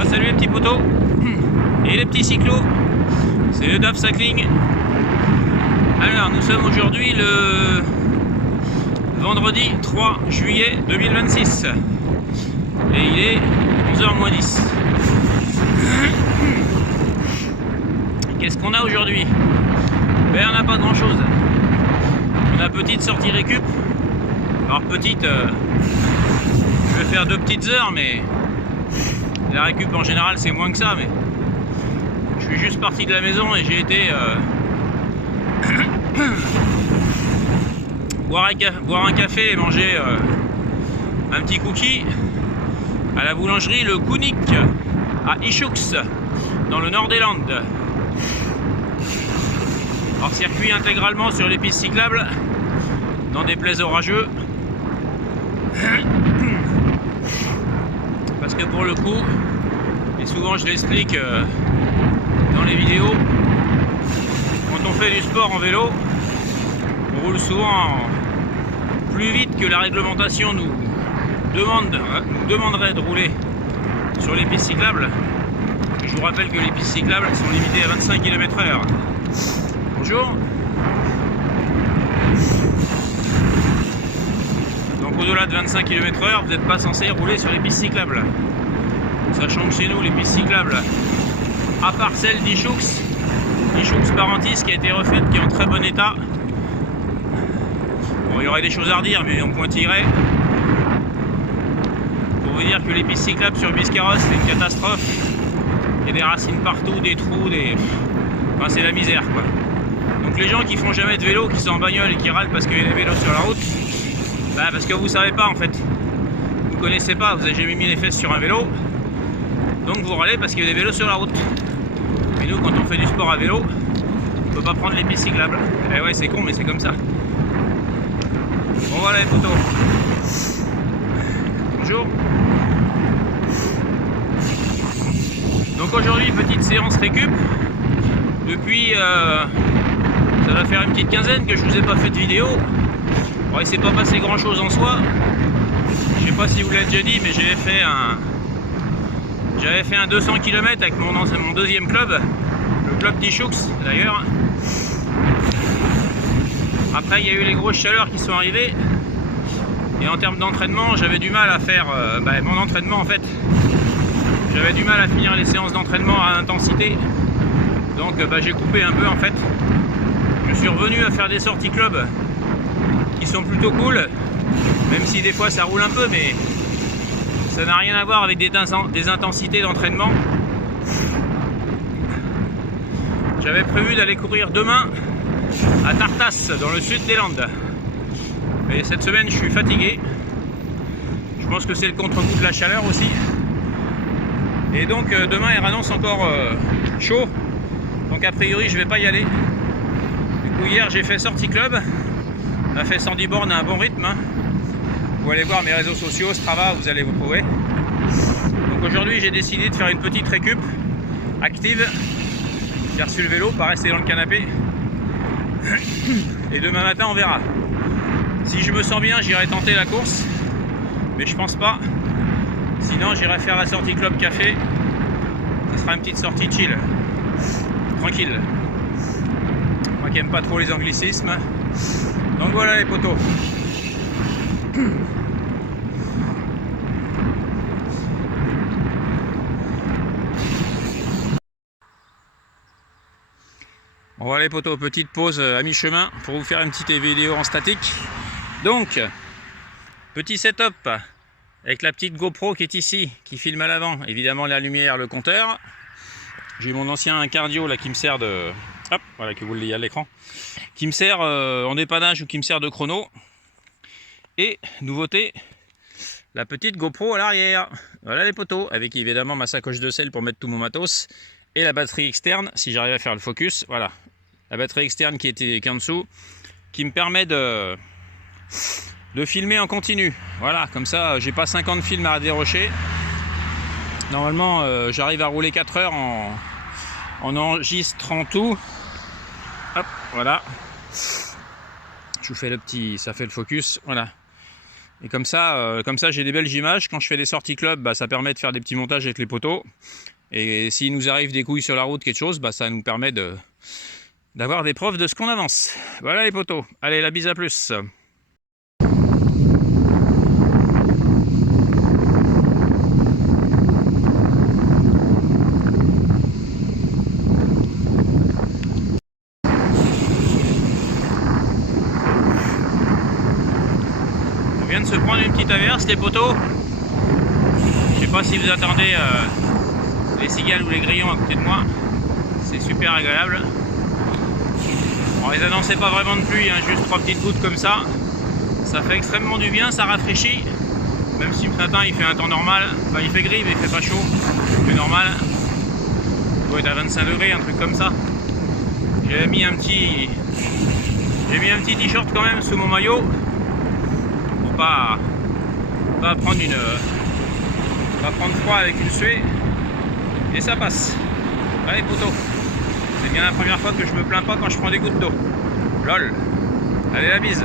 Bon, salut les petits potos et les petits cyclos, c'est le DAF Cycling. Alors nous sommes aujourd'hui le vendredi 3 juillet 2026 et il est 11h moins 10. Qu'est-ce qu'on a aujourd'hui? Ben on n'a pas grand chose. On a petite sortie récup. Alors petite, je vais faire 2 petites heures, mais la récup en général c'est moins que ça. Mais je suis juste parti de la maison et j'ai été boire un café et manger un petit cookie à la boulangerie Le Koenig à Ischouks dans le nord des Landes. Hors circuit intégralement sur les pistes cyclables, dans des plaies orageux. Parce que pour le coup, et souvent je l'explique dans les vidéos, quand on fait du sport en vélo, on roule souvent plus vite que la réglementation nous demanderait de rouler sur les pistes cyclables. Je vous rappelle que les pistes cyclables sont limitées à 25 km/h. Bonjour. Donc au-delà de 25 km/h, vous n'êtes pas censé rouler sur les pistes cyclables. Sachant que chez nous, les pistes cyclables, à part celle d'Ischouks Parentis qui a été refaite, qui est en très bon état. Bon, il y aurait des choses à redire, mais on pointillerait. Pour vous dire que les pistes cyclables sur Biscarrosse, c'est une catastrophe. Il y a des racines partout, des trous, enfin, c'est la misère, quoi. Donc les gens qui font jamais de vélo, qui sont en bagnole et qui râlent parce qu'il y a des vélos sur la route, bah parce que vous savez pas en fait. Vous connaissez pas, vous avez jamais mis les fesses sur un vélo. Donc vous râlez parce qu'il y a des vélos sur la route. Mais nous, quand on fait du sport à vélo, on peut pas prendre les pistes cyclables. Et ouais, c'est con, mais c'est comme ça. Bon voilà les photos. Bonjour. Donc aujourd'hui, petite séance récup. Depuis, ça va faire une petite quinzaine que je vous ai pas fait de vidéo. Bon, il s'est pas passé grand chose en soi. Je sais pas si vous l'avez déjà dit, mais j'avais fait un 200 km avec mon deuxième club, le club d'Ischouks d'ailleurs. Après il y a eu les grosses chaleurs qui sont arrivées et en termes d'entraînement j'avais du mal à faire mon entraînement en fait. J'avais du mal à finir les séances d'entraînement à intensité, donc j'ai coupé un peu en fait. Je suis revenu à faire des sorties club qui sont plutôt cool, même si des fois ça roule un peu, mais ça n'a rien à voir avec des intensités d'entraînement. J'avais prévu d'aller courir demain à Tartas, dans le sud des Landes. Mais cette semaine, je suis fatigué. Je pense que c'est le contre-coup de la chaleur aussi. Et donc demain, il annonce encore chaud. Donc a priori, je vais pas y aller. Du coup, hier, j'ai fait sortie club. On a fait 110 bornes à un bon rythme. Vous allez voir mes réseaux sociaux, Strava, vous allez vous trouver. Donc aujourd'hui j'ai décidé de faire une petite récup active, faire sur le vélo, pas rester dans le canapé. Et demain matin on verra. Si je me sens bien, j'irai tenter la course, mais je pense pas. Sinon j'irai faire la sortie club café. Ce sera une petite sortie chill, tranquille. Moi qui aime pas trop les anglicismes. Donc voilà les potos. Bon voilà les potos, petite pause à mi-chemin pour vous faire une petite vidéo en statique. Donc, petit setup avec la petite GoPro qui est ici, qui filme à l'avant, évidemment la lumière, le compteur. J'ai mon ancien cardio là qui me sert de... Hop, voilà que vous le voyez à l'écran. Qui me sert en dépannage ou qui me sert de chrono. Et, nouveauté, la petite GoPro à l'arrière. Voilà les potos, avec évidemment ma sacoche de sel pour mettre tout mon matos. Et la batterie externe, si j'arrive à faire le focus, voilà. La batterie externe qui est en dessous, qui me permet de filmer en continu. Voilà, comme ça, j'ai pas 50 films à dérocher. Normalement, j'arrive à rouler 4 heures en enregistrant tout. Hop, voilà. Je vous fais le petit, ça fait le focus, voilà. Et comme ça j'ai des belles images. Quand je fais des sorties club, bah, ça permet de faire des petits montages avec les poteaux. Et s'il nous arrive des couilles sur la route, quelque chose, bah, ça nous permet d'avoir des preuves de ce qu'on avance. Voilà les poteaux. Allez, la bise, à plus. On vient de se prendre une petite averse, les poteaux. Je sais pas si vous attendez les cigales ou les grillons à côté de moi. C'est super agréable. On les annonçait pas vraiment de pluie, hein, juste 3 petites gouttes comme ça. Ça fait extrêmement du bien, ça rafraîchit. Même si ce matin il fait un temps normal. Enfin, il fait gris mais il fait pas chaud. C'est normal. Il doit être à 25 degrés, un truc comme ça. J'ai mis un petit t-shirt quand même sous mon maillot. Pour pas prendre froid avec une suée. Et ça passe. Allez poteau. C'est bien la première fois que je me plains pas quand je prends des gouttes d'eau. Lol. Allez, la bise.